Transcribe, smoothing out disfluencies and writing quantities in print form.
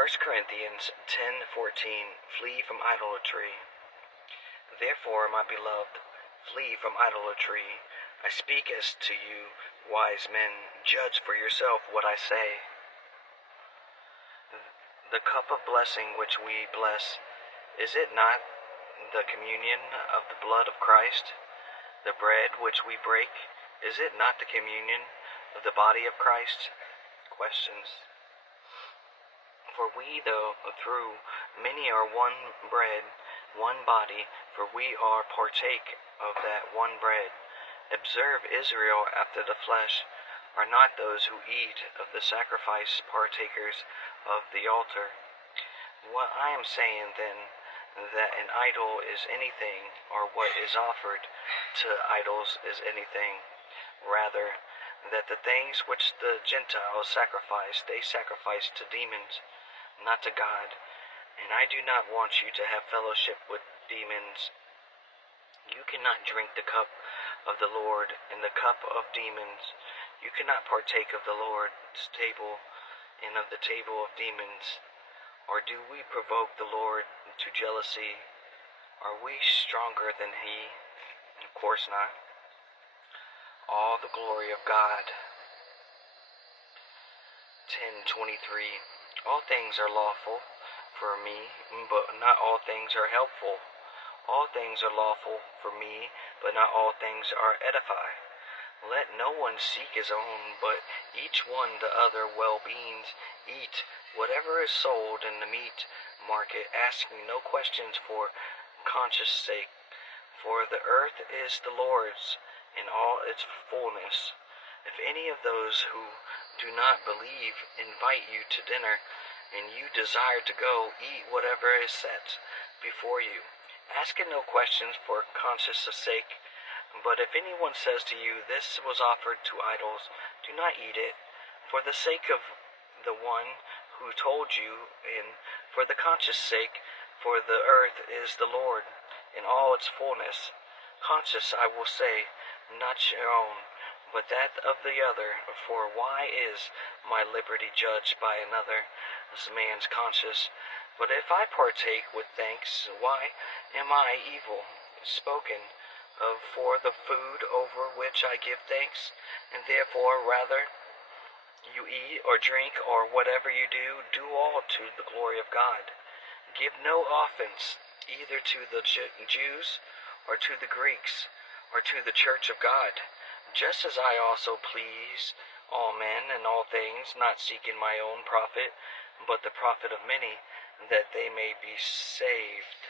1 Corinthians 10:14, flee from idolatry. Therefore, my beloved, flee from idolatry. I speak as to you, wise men. Judge for yourself what I say. The cup of blessing which we bless, is it not the communion of the blood of Christ? The bread which we break, is it not the communion of the body of Christ? Questions. For we, though through many are one bread, one body, for we are partake of that one bread. Observe Israel after the flesh. Are not those who eat of the sacrifice partakers of the altar? What I am saying then, that an idol is anything, or what is offered to idols is anything. Rather, that the things which the Gentiles sacrifice, they sacrifice to demons, not to God. And I do not want you to have fellowship with demons. You cannot drink the cup of the Lord and the cup of demons. You cannot partake of the Lord's table and of the table of demons. Or do we provoke the Lord to jealousy? Are we stronger than He? Of course not. All the glory of God. 10:23. All things are lawful for me, but not all things are helpful. All things are lawful for me, but not all things are edify. Let no one seek his own, but each one the other well-beings. Eat whatever is sold in the meat market, asking no questions for conscience sake. For the earth is the Lord's, in all its fullness. If any of those who do not believe invite you to dinner, and you desire to go, eat whatever is set before you, asking no questions for conscience sake. But if anyone says to you, this was offered to idols, do not eat it, for the sake of the one who told you, and for the conscience sake, for the earth is the Lord, in all its fullness. Conscience, I will say, not your own, but that of the other. For why is my liberty judged by another man's conscience? But if I partake with thanks, why am I evil spoken of for the food over which I give thanks? And therefore, rather you eat or drink or whatever you do, do all to the glory of God. Give no offense either to the Jews or to the Greeks or to the church of God, just as I also please all men in all things, not seeking my own profit, but the profit of many, that they may be saved.